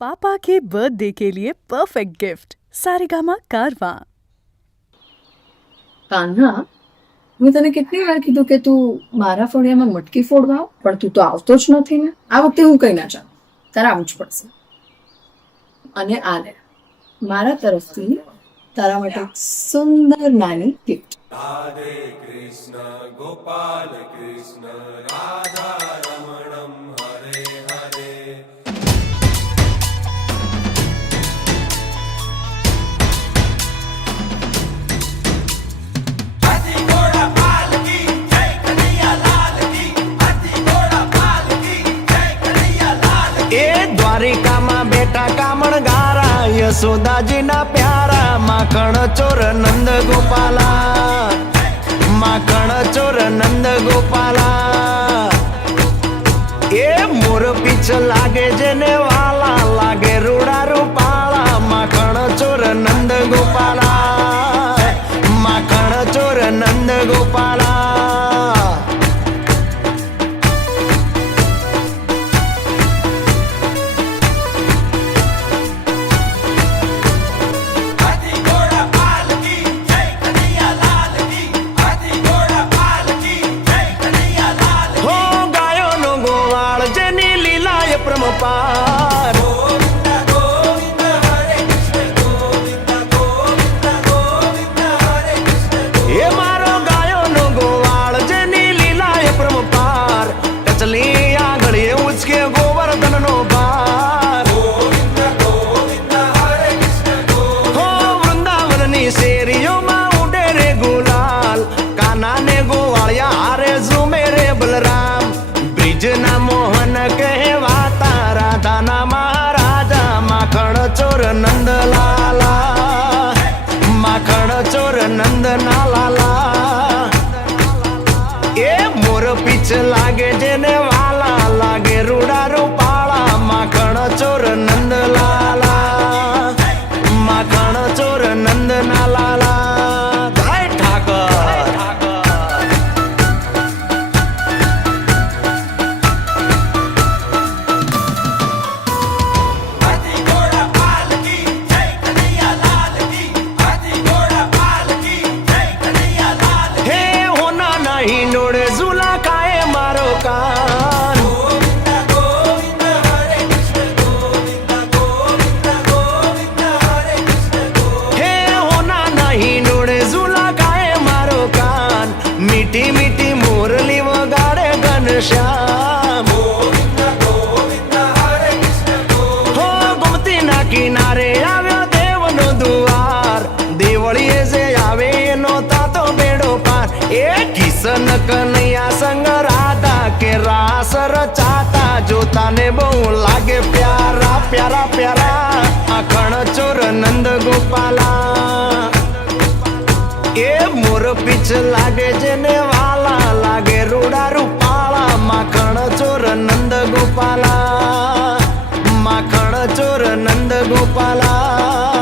पापा के बर्थडे के लिए परफेक्ट गिफ्ट सारेगामा कारवा। કાન્હા, મેં તને કેટલી વાર કીધું કે તું મારા ફળિયામાં મટકી ફોડવા આવ, પણ તું તો આવતો જ નથી ને. આ વખતે હું કઈ ના ચાલું, તારે આવવું જ પડશે. અને આ લે, મારા તરફથી તારા માટે એક સુંદર નાની ગિફ્ટ. राधे कृष्ण गोपाल कृष्ण राधा रमणम हरे हरे. हाथी घोड़ा पालकी जय कन्हैया लाल की. हाथी घोड़ा पालकी जय कन्हैया लाल की. એ દ્વારિકામાં બેટા કામણગારા યશોદાજીના પ્યારા માખણ ચોર નંદ ગોપાલા માખણ ચોર નંદ ગોપાલા એ મોર પીછ લાગે જેને વાલા લાગે રૂડા રૂપાળા માખણ ચોર નંદ ગોપાલા માખણ ચોર નંદ ગોપાલા. हाथी घोड़ा पालकी जय कन्हैया लाल की. हाथी घोड़ा पालकी जय कन्हैया लाल की. હો ગાયોનો ગોવાળ જેની લીલાય પ્રમપાર गोविंद गोविंद हरे कृष्ण गोविंद गोविंद गोविंद हरे कृष्ण. એ મારો ગાયોનો ગોવાળ જેની લીલાય પ્રમપાર ટચલી આંગળીએ ઉચકે ગોવર્ધનનો ભાર. गोविंद गोविंद हरे कृष्ण गोविंद. હો વૃંદાવનની શેરીઓમાં ઉડે રે ગુલાલ કાનાને ગોવાળિયા હારે ઝૂમે રે બલરામ. બ્રિજના મોહન કહેવાતા રાધાના મહારાજા માખણ ચોર નંદલાલા માખણ ચોર નંદના લાલા. એ મોર પીછ લાગે જેને વાલા લાગે રૂડા રૂપાળા માખણ ચોર નંદલાલા માખણ ચોર નંદના લાલા. ભાઈ ઠાકર हाथी घोड़ा पालकी जय कन्हैया लाल की. हाथी घोड़ा पालकी जय कन्हैया लाल की. હે હોના નહીં નોડે ઝુલા ખાએ મારો કાન गोविंद गोविंद हरे कृष्ण गोविंद गोविंद गोविंद हरे कृष्ण गोविंद. હે હોના નહીં નોડે ઝુલા ખાએ મારો કાન મીઠી મીઠી મોરલી વગાડે ઘનશ્યામ. गोविंद गोविंद हरे कृष्ण गोविंद. હો ગોમતીના કિનારે આવ્યો દેવનો દુવાર દેવળીએ જે આવે એનો તાતો બેડો પાર. એ કિશન કનૈયા સંગ રાધા કે રાસ રચાતા જોતાને બહુ લાગે પ્યારા પ્યારા પ્યારા આખણ ચોર નંદ ગોપાલા. એ મોર પીછ લાગે જેને વાલા લાગે રૂડા રૂપાળા માખણ ચોર નંદ ગોપાલા માખણ ચોર નંદ ગોપાલા.